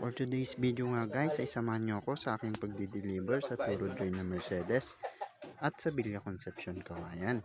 For today's video nga guys ay samahan nyo ako sa aking pagdi-deliver sa Turo Joy na Mercedes at sa Villa Concepcion, Cagayan.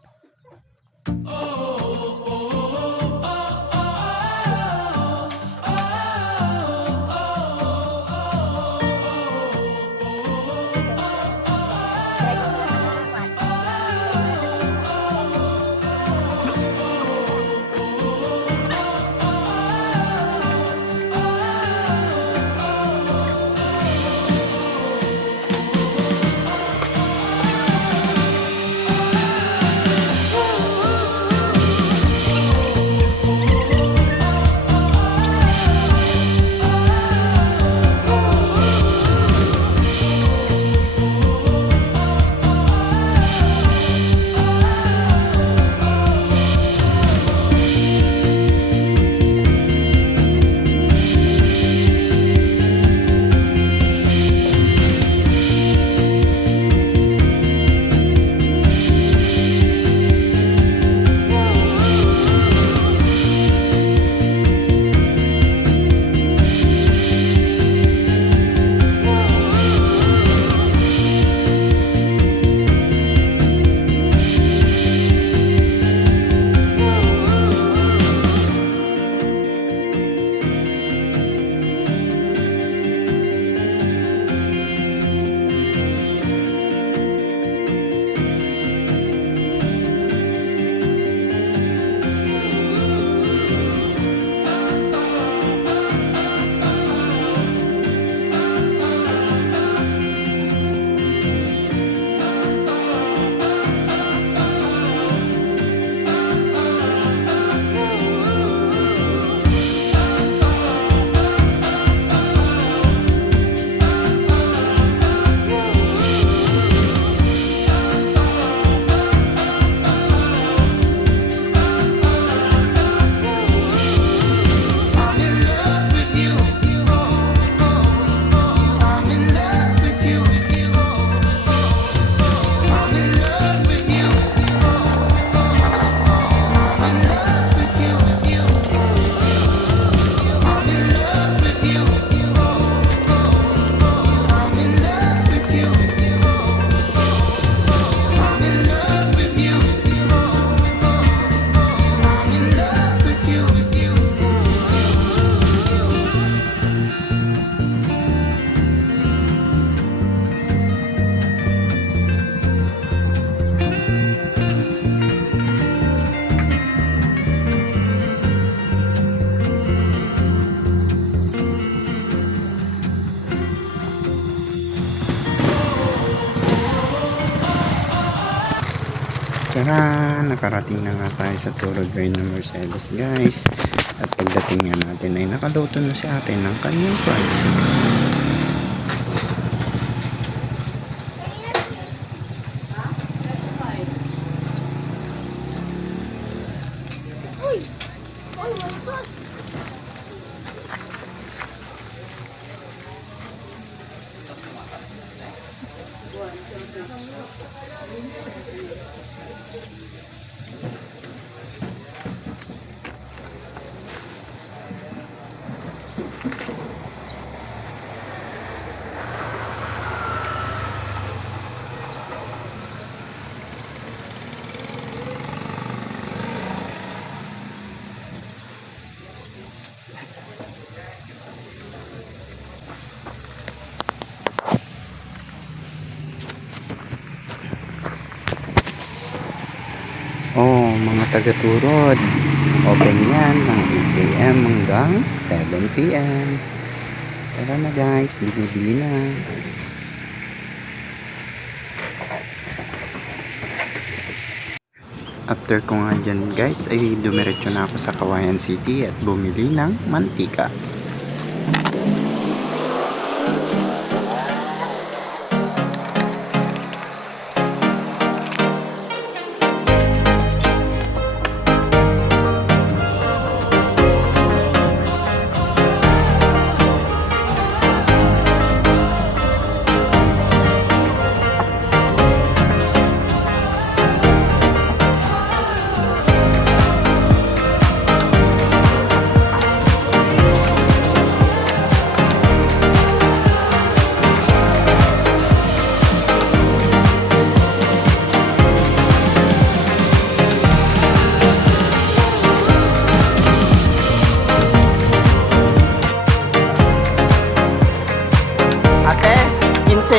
Tara, nakarating na nga tayo sa Turo Joy na Mercedes guys. At pagdating nga natin ay nakaluto na si ate ng kanyang fries. Oh, mga taga-turod, open yan ng 8 AM hanggang 7 PM. Tara na guys, binibili na. After ko nga dyan guys, ay dumiretso na ako sa Cagayan City at bumili ng mantika.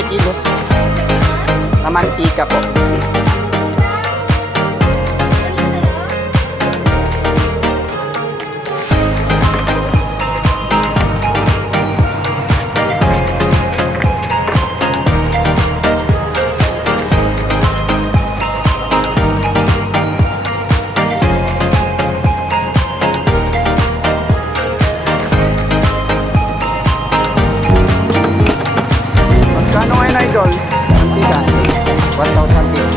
kilos. Na mantika po. Magkano ngayon, idol? Mantika. 1,050.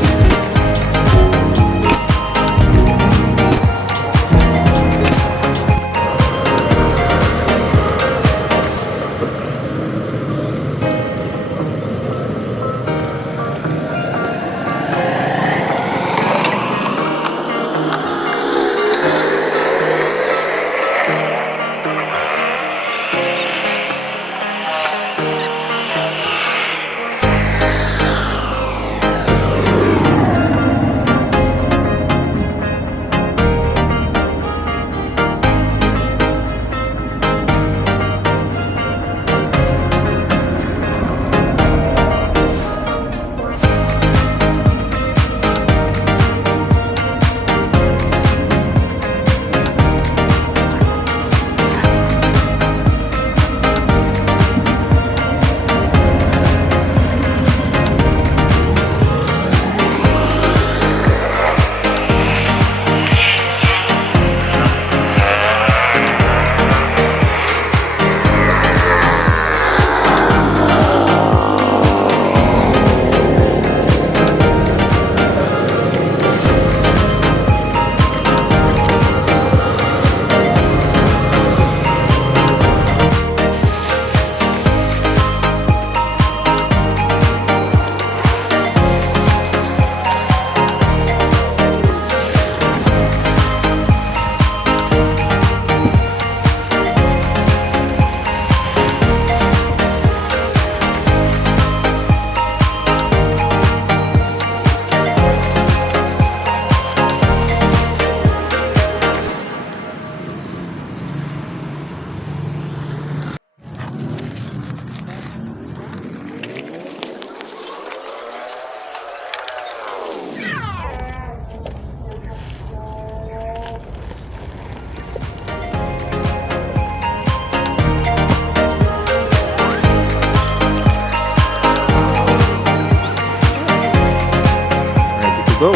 Go!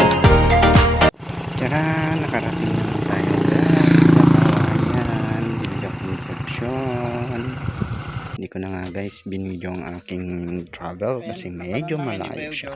Tara, nakarating naman tayo guys sa Kawayan, Villa Concepcion. Hindi ko na nga guys binidyo ang aking travel kasi medyo malayo siya.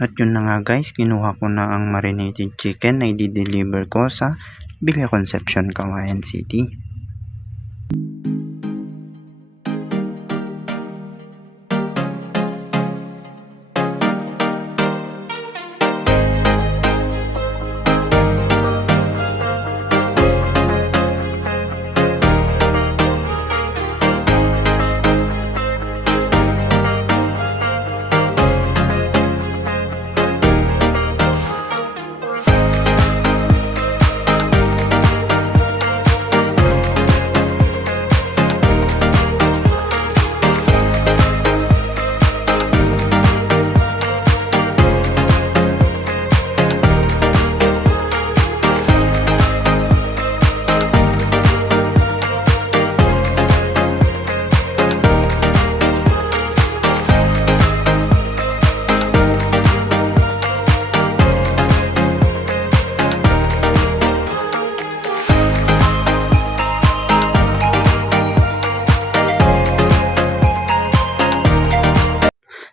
At yun na nga guys, kinuha ko na ang marinated chicken na i-deliver ko sa Villa Concepcion, Cagayan City.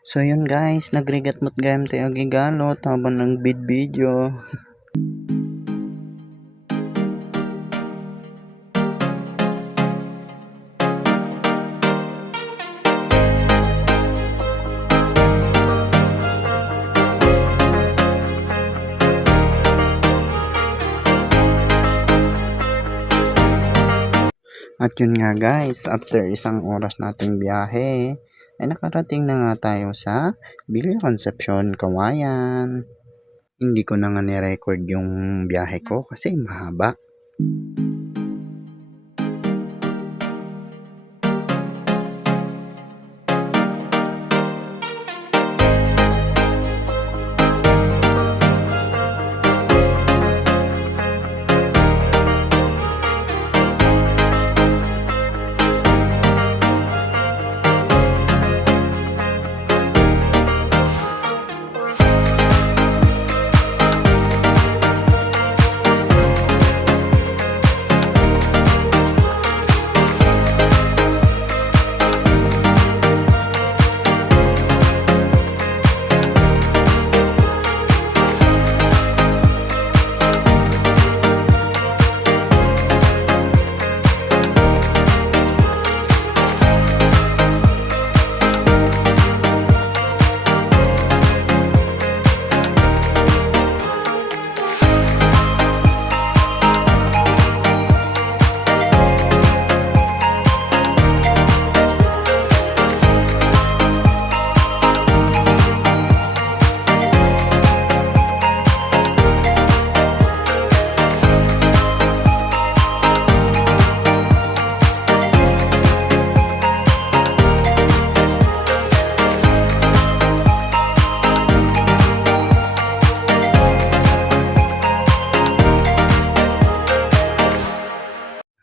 So yun guys, nagrigat mo't gayam tayo gigalot habang ng video. At yun nga guys, after isang oras nating biyahe, ay nakarating na nga tayo sa Villa Concepcion, Cagayan. Hindi ko na nga ni-record yung biyahe ko kasi mahaba.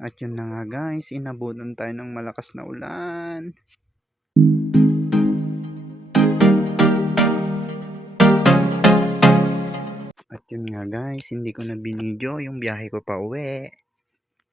At yun na nga guys, inabutan tayo ng malakas na ulan. At yun nga guys, hindi ko na binidyo yung biyahe ko pa uwi.